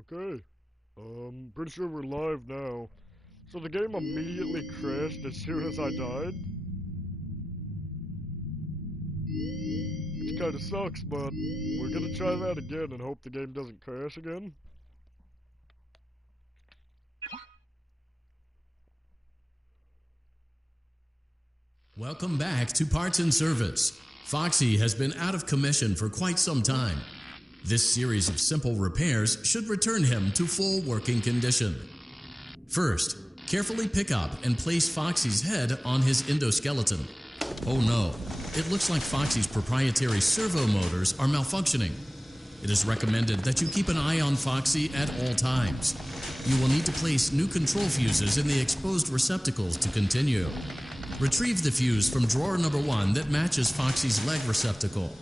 Okay. Pretty sure we're live now. So the game immediately crashed as soon as I died. Which kinda sucks, but we're gonna try that again and hope the game doesn't crash again. Welcome back to Parts and Service. Foxy has been out of commission for quite some time. This series of simple repairs should return him to full working condition. First, carefully pick up and place Foxy's head on his endoskeleton. Oh no, it looks like Foxy's proprietary servo motors are malfunctioning. It is recommended that you keep an eye on Foxy at all times. You will need to place new control fuses in the exposed receptacles to continue. Retrieve the fuse from drawer number 1 that matches Foxy's leg receptacle.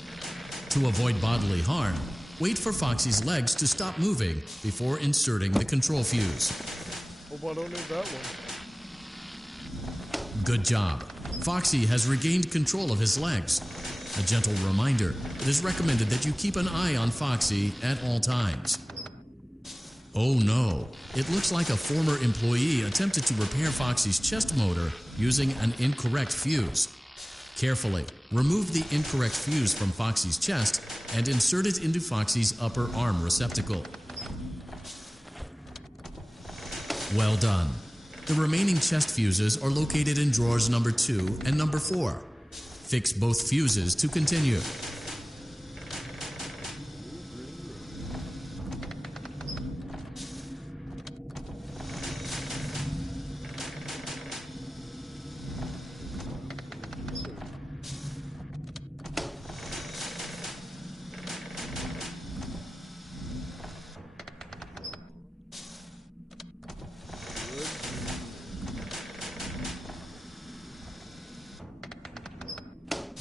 To avoid bodily harm, wait for Foxy's legs to stop moving before inserting the control fuse. Hope I don't need that one. Good job. Foxy has regained control of his legs. A gentle reminder, it is recommended that you keep an eye on Foxy at all times. Oh no, it looks like a former employee attempted to repair Foxy's chest motor using an incorrect fuse. Carefully, remove the incorrect fuse from Foxy's chest and insert it into Foxy's upper arm receptacle. Well done. The remaining chest fuses are located in drawers number 2 and number 4. Fix both fuses to continue.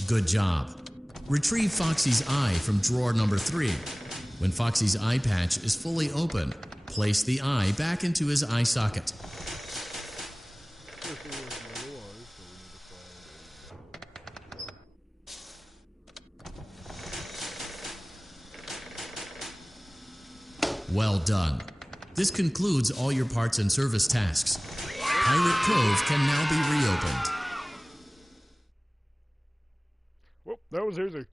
Good job. Retrieve Foxy's eye from drawer number 3. When Foxy's eye patch is fully open, place the eye back into his eye socket. Well done. This concludes all your parts and service tasks. Pirate Cove can now be reopened. Well, that was easy.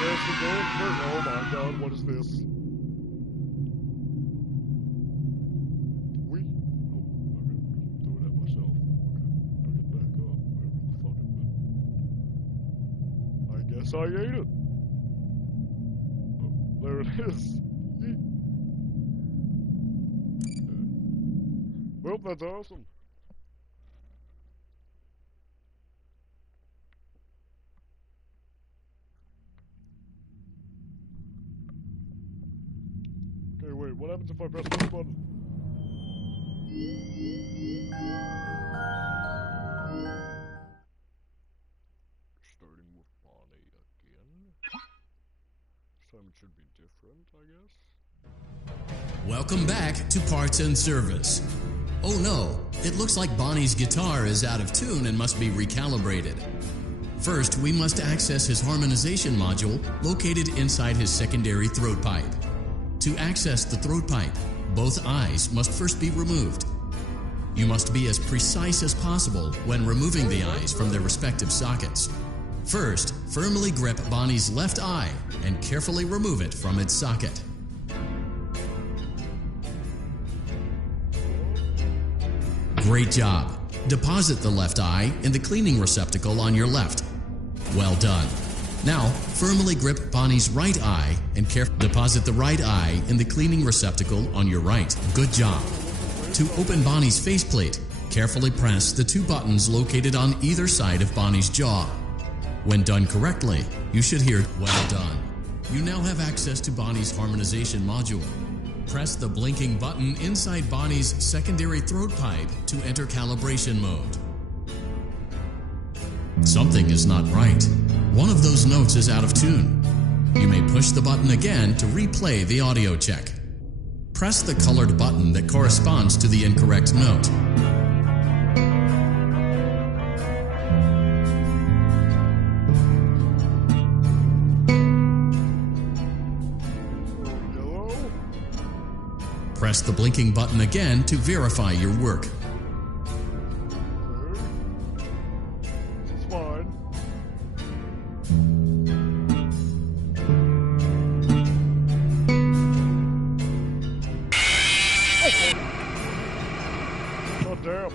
Yes, the door curtain. Oh my god, what is this? We? Oh, okay. Do it at myself. Okay. I get back up. Wherever the fuck it been. I guess I ate it. Oh, there it is. Well, that's awesome. Okay, wait, what happens if I press this button? Starting with Bonnie again. This time it should be different, I guess. Welcome back to Parts and Service. Oh no, it looks like Bonnie's guitar is out of tune and must be recalibrated. First, we must access his harmonization module located inside his secondary throat pipe. To access the throat pipe, both eyes must first be removed. You must be as precise as possible when removing the eyes from their respective sockets. First, firmly grip Bonnie's left eye and carefully remove it from its socket. Great job. Deposit the left eye in the cleaning receptacle on your left. Well done. Now, firmly grip Bonnie's right eye and carefully deposit the right eye in the cleaning receptacle on your right. Good job. To open Bonnie's faceplate, carefully press the 2 buttons located on either side of Bonnie's jaw. When done correctly, you should hear, "Well done." You now have access to Bonnie's harmonization module. Press the blinking button inside Bonnie's secondary throat pipe to enter calibration mode. Something is not right. One of those notes is out of tune. You may push the button again to replay the audio check. Press the colored button that corresponds to the incorrect note. press the blinking button again to verify your work. It's fine. Oh, damn.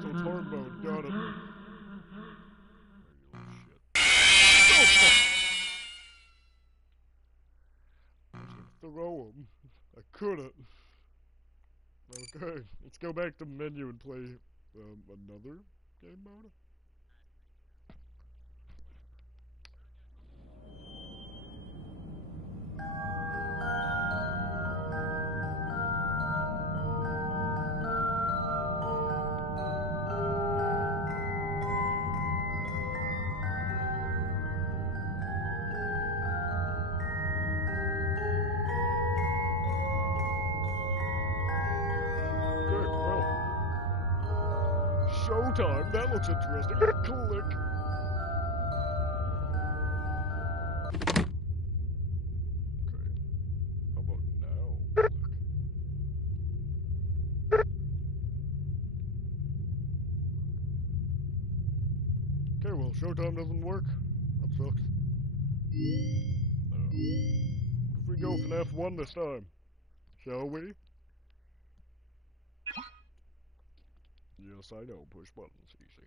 So it's hard mode, got it. Oh, fuck. I was gonna throw him. I couldn't. Okay, let's go back to menu and play another game mode. Okay, well. Showtime, that looks interesting. Click. Okay, how about now? Click. Okay, well, Showtime doesn't work. That sucks. What if we go Fnaf 1 this time? Shall we? Yes, I know. Push buttons, easy.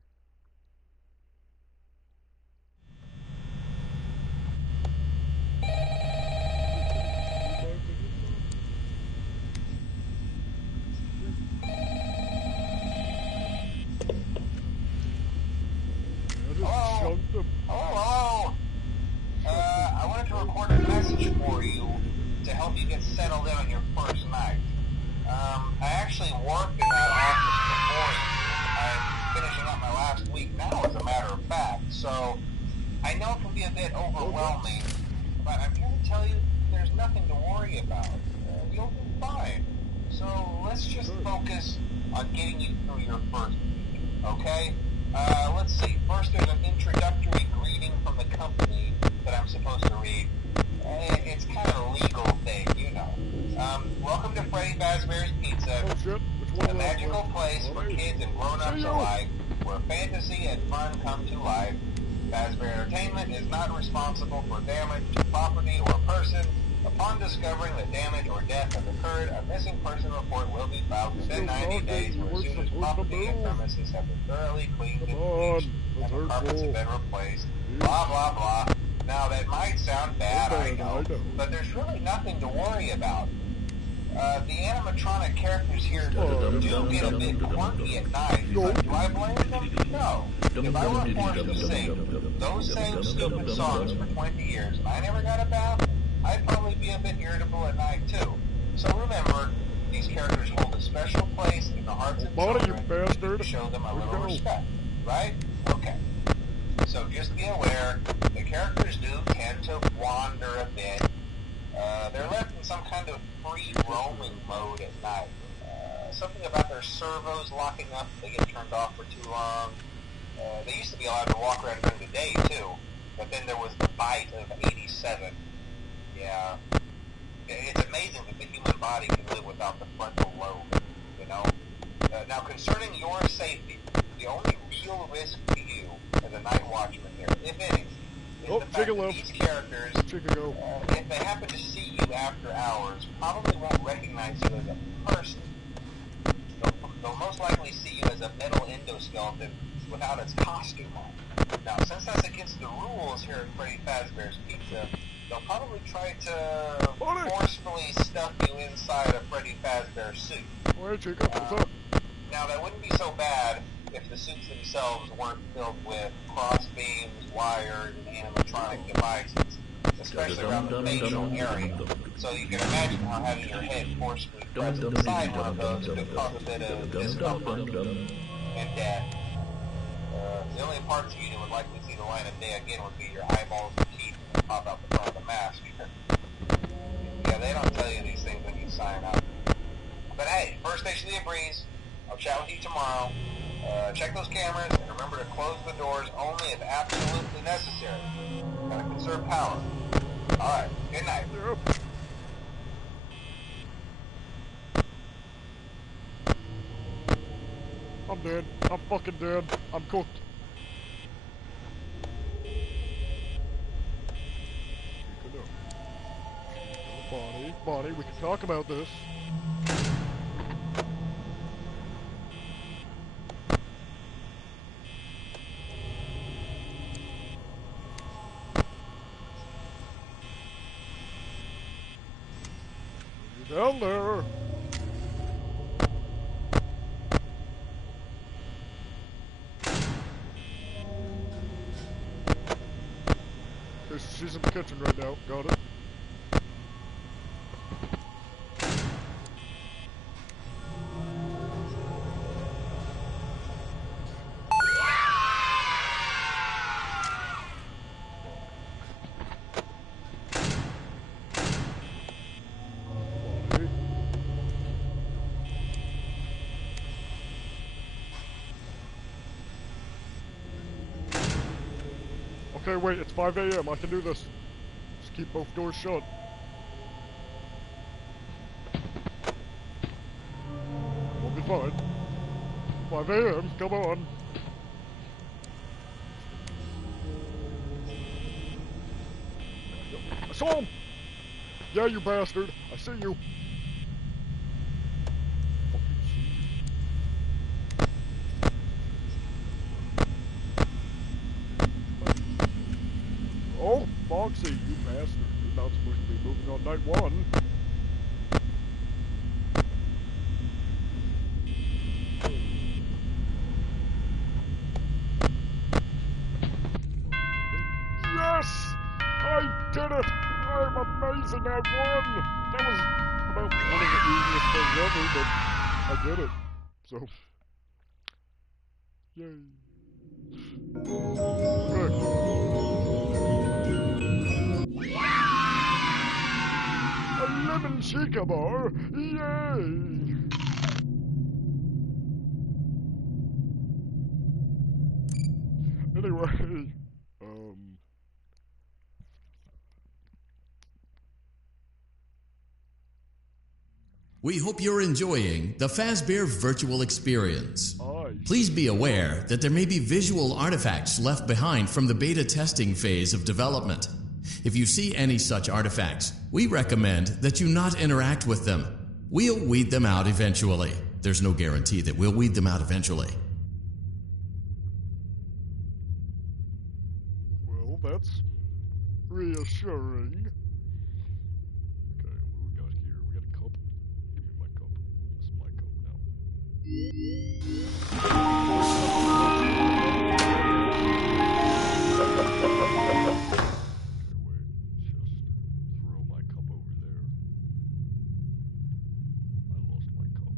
Hello? Hello? I wanted to record a message for you to help you get settled in on your first night. I actually worked in that office before you. I'm finishing up my last week now, as a matter of fact, so I know it can be a bit overwhelming, but I'm here to tell you there's nothing to worry about. You'll be fine. So let's just focus on getting you through your first week, okay? Let's see. First, there's an introductory greeting from the company that I'm supposed to read. It's kind of a legal thing, you know. Welcome to Freddy Fazbear's Pizza, a magical place for kids and grown-ups alike, where fantasy and fun come to life. Fazbear Entertainment is not responsible for damage to property or person. Upon discovering that damage or death has occurred, a missing person report will be filed within 90 days or as soon as property and premises have been thoroughly cleaned and bleached and the carpets have been replaced. Blah, blah, blah. Now, that might sound bad, I know, but there's really nothing to worry about. The animatronic characters here do get a bit quirky at night, but do I blame them? No. If I were forced to sing those same stupid songs for 20 years and I never got a bath, I'd probably be a bit irritable at night too. So remember, these characters hold a special place in the hearts of children to show them a little respect, right? Okay. So just be aware, the characters do tend to wander a bit. They're left in some kind of free roaming mode at night. Something about their servos locking up if they get turned off for too long. They used to be allowed to walk around during the day too, but then there was the bite of 87. Yeah. It's amazing that the human body can live without the frontal lobe, you know? Now, concerning your safety, the only real risk to you as a night watchman here, if any, is the fact that these characters, if they happen to see you after hours, probably won't recognize you as a person. They'll most likely see you as a metal endoskeleton without its costume on. Now, since that's against the rules here at Freddy Fazbear's Pizza, they'll probably try to forcefully stuff you inside a Freddy Fazbear suit. Now, that wouldn't be so bad if the suits themselves weren't filled with crossbeams, wires, and animatronic devices, especially around the facial area. So you can imagine how having your head forcefully pressed inside one of those could cause a bit of discomfort and death. The only parts of you that would likely see the light of day again would be your eyeballs and teeth that pop out the front of the mask. Yeah, they don't tell you these things when you sign up. But hey, first station of the breeze. I'll chat with you tomorrow. Check those cameras and remember to close the doors only if absolutely necessary. Gotta conserve power. Alright, good night. Yep. I'm dead. I'm fucking dead. I'm cooked. Bonnie, we can talk about this. You down there? Okay, so she's in the kitchen right now. Got it. Okay, wait, it's 5 a.m. I can do this. Just keep both doors shut. We'll be fine. 5 a.m., come on. I saw him! Yeah, you bastard. I see you. Oh, Foxy, you bastard. You're not supposed to be moving on night one. Yes! I did it! I'm amazing, I won! That was about one of the easiest things ever, but I did it. So, yay. Okay. A lemon chica bar! Yay! Anyway, We hope you're enjoying the Fazbear virtual experience. Please be aware that there may be visual artifacts left behind from the beta testing phase of development. If you see any such artifacts, we recommend that you not interact with them. We'll weed them out eventually. There's no guarantee that we'll weed them out eventually. well, that's reassuring. Okay, what we got here? We got a cup. Give me my cup. This is my cup now. Okay, wait. Just throw my cup over there. I lost my cup.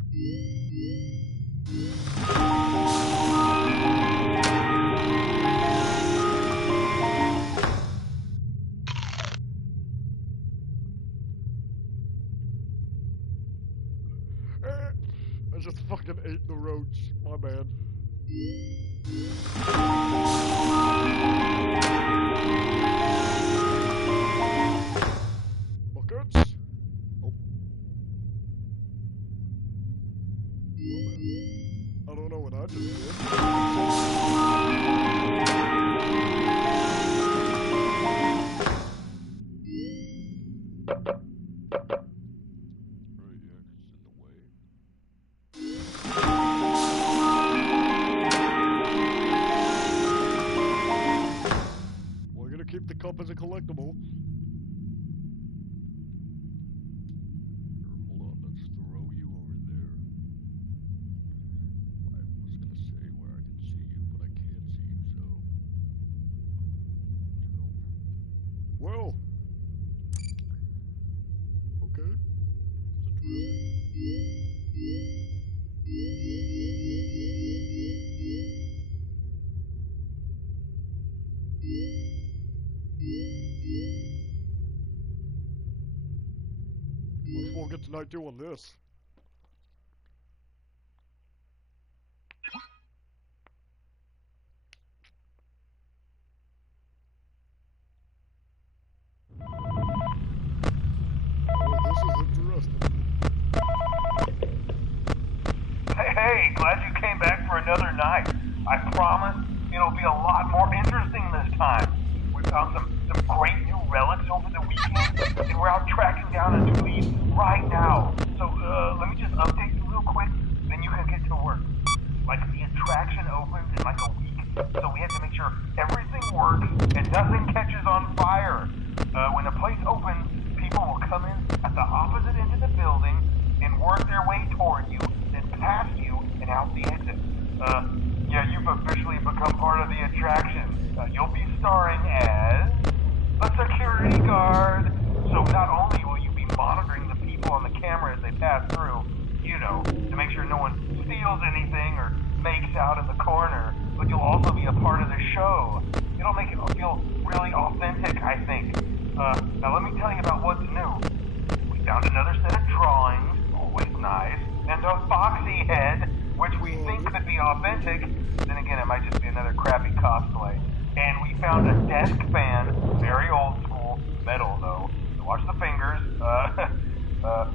I just fucking ate the roach. My bad. Buckets? Oh. I don't know what I just did. Right, yeah, 'cause it's in the way. We're gonna keep the cup as a collectible. Here, hold on, let's throw you over there. I was gonna say where I can see you, but I can't see you, so... Help. Well... Okay. That's interesting. Let's we'll get to night 2 on this. I promise it'll be a lot more interesting this time. We found some great new relics over the weekend, and we're out tracking down a new lead right now. So, let me just update you real quick, then you can get to work. Like, the attraction opens in like a week, so we have to make sure everything works and nothing catches on fire. When the place opens, people will come in at the opposite end of the building and work their way toward you, then past you and out the exit. Yeah, you've officially become part of the attraction. You'll be starring as a security guard. So not only will you be monitoring the people on the camera as they pass through, you know, to make sure no one steals anything or makes out in the corner, but you'll also be a part of the show. It'll make it feel really authentic, I think. Now let me tell you about what's new. We found another set of drawings, always nice, and a foxy head, which we think could be authentic. Then again, it might just be another crappy cosplay. And we found a desk fan, very old school, metal though. So watch the fingers.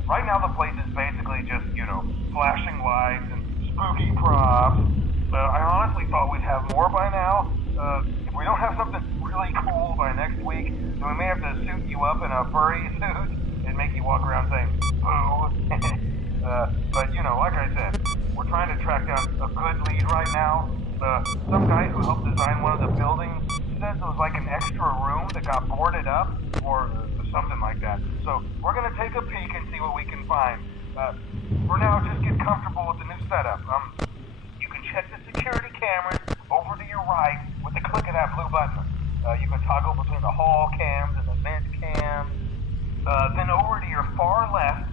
Right now the place is basically just, you know, flashing lights and spooky props. I honestly thought we'd have more by now. If we don't have something really cool by next week, then we may have to suit you up in a furry suit and make you walk around saying, boo. But, you know, like I said, we're trying to track down a good lead right now. Some guy who helped design one of the buildings says it was like an extra room that got boarded up, or something like that. So we're going to take a peek and see what we can find. For now, just get comfortable with the new setup. You can check the security cameras over to your right with the click of that blue button. You can toggle between the hall cams and the vent cams. Then over to your far left,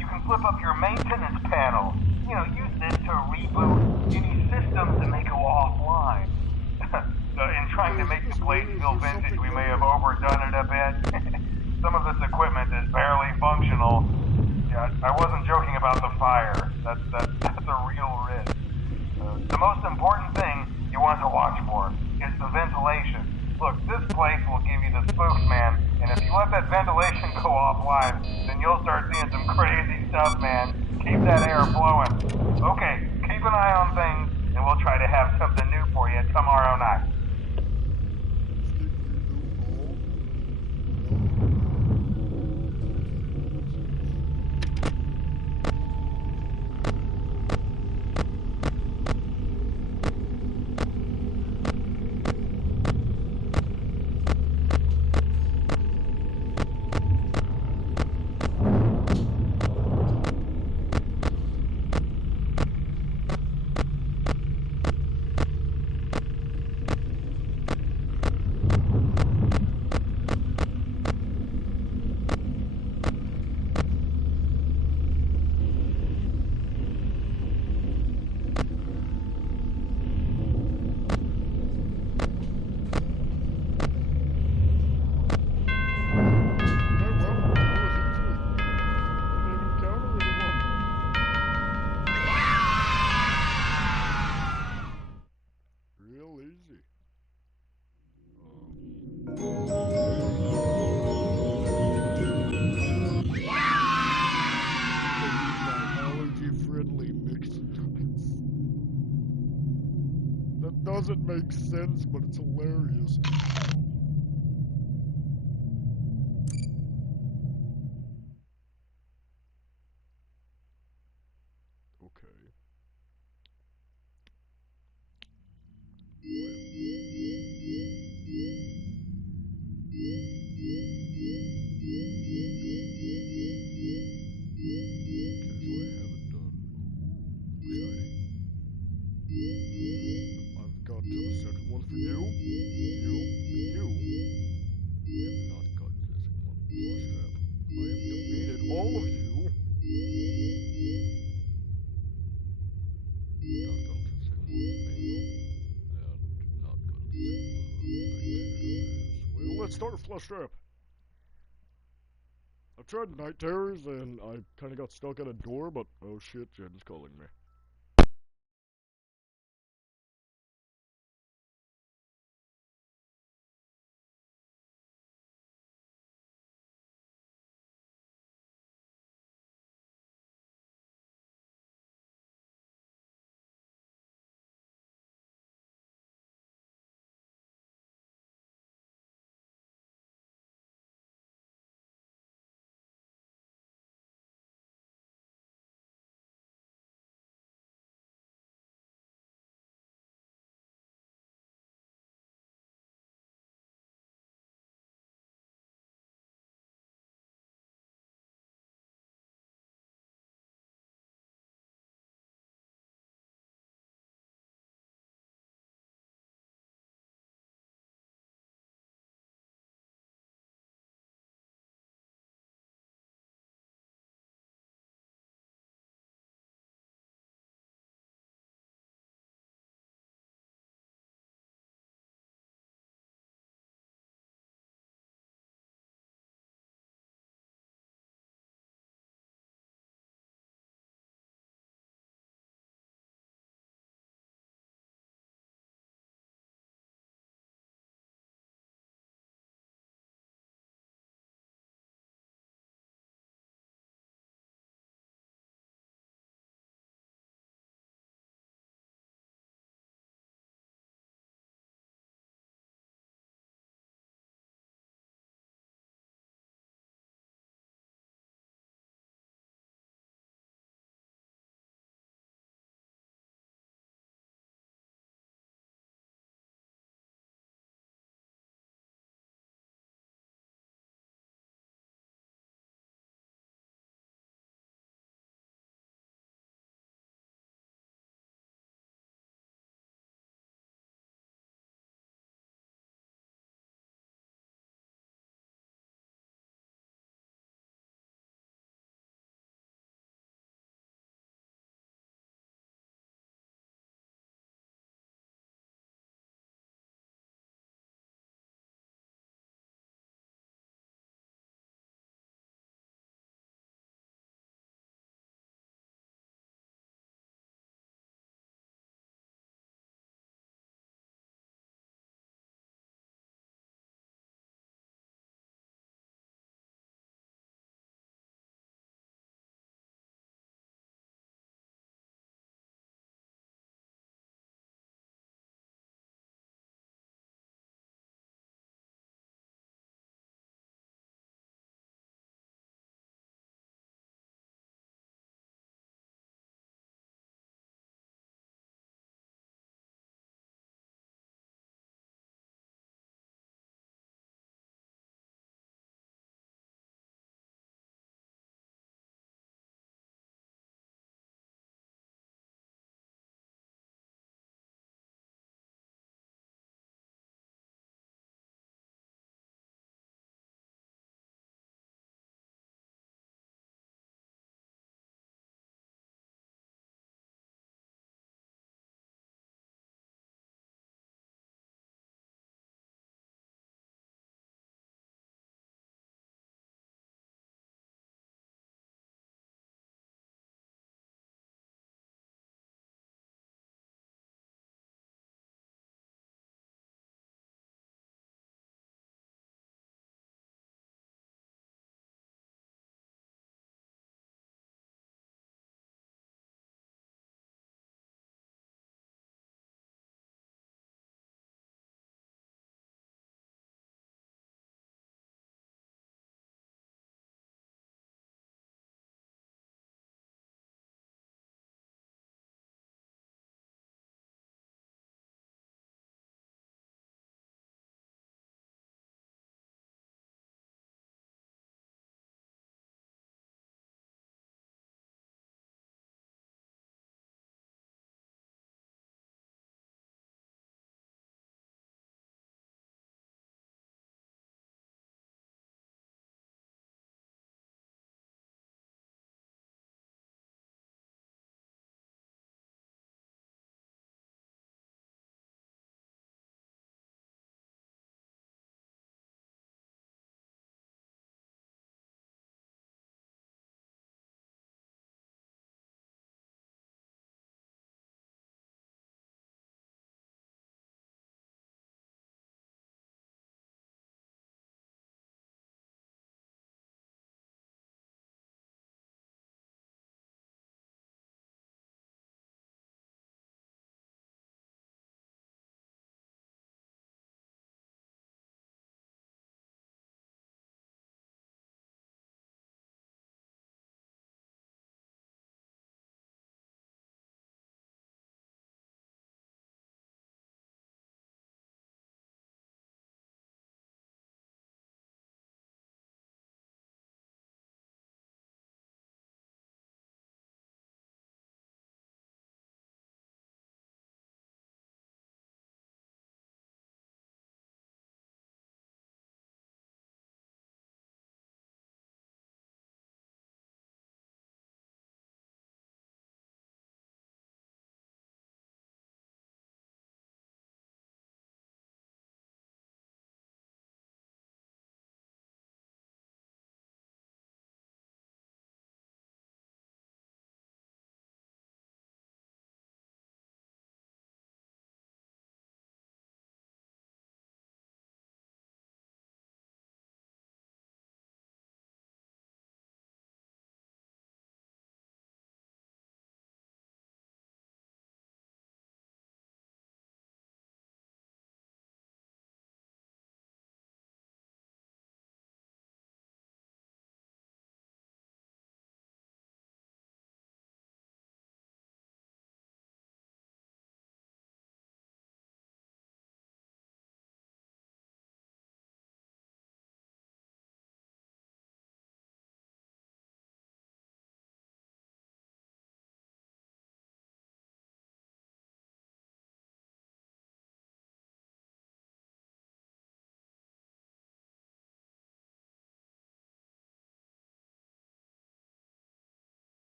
you can flip up your maintenance panel. You know, use this to reboot any systems that may go offline. In trying to make the place feel vintage, we may have overdone it a bit. Some of this equipment is barely functional. Yeah, I wasn't joking about the fire. That's a real risk. The most important thing you want to watch for is the ventilation. Look, this place will give you the spooks, man. And if you let that ventilation go offline, then you'll start seeing some crazy stuff, man. Keep that air flowing. Okay, keep an eye on things, and we'll try to have something new for you tomorrow night. Doesn't make sense, but it's hilarious. Okay. I've got the second one for you. You. Have not gotten the second one. Flush trap. I have defeated all of you. Not gotten the second one with Mangle. And not gotten the second one with Night Terrors. Well, let's start with Flush Trap. I've tried Night Terrors and I kind of got stuck at a door, but oh shit, Jen's calling me.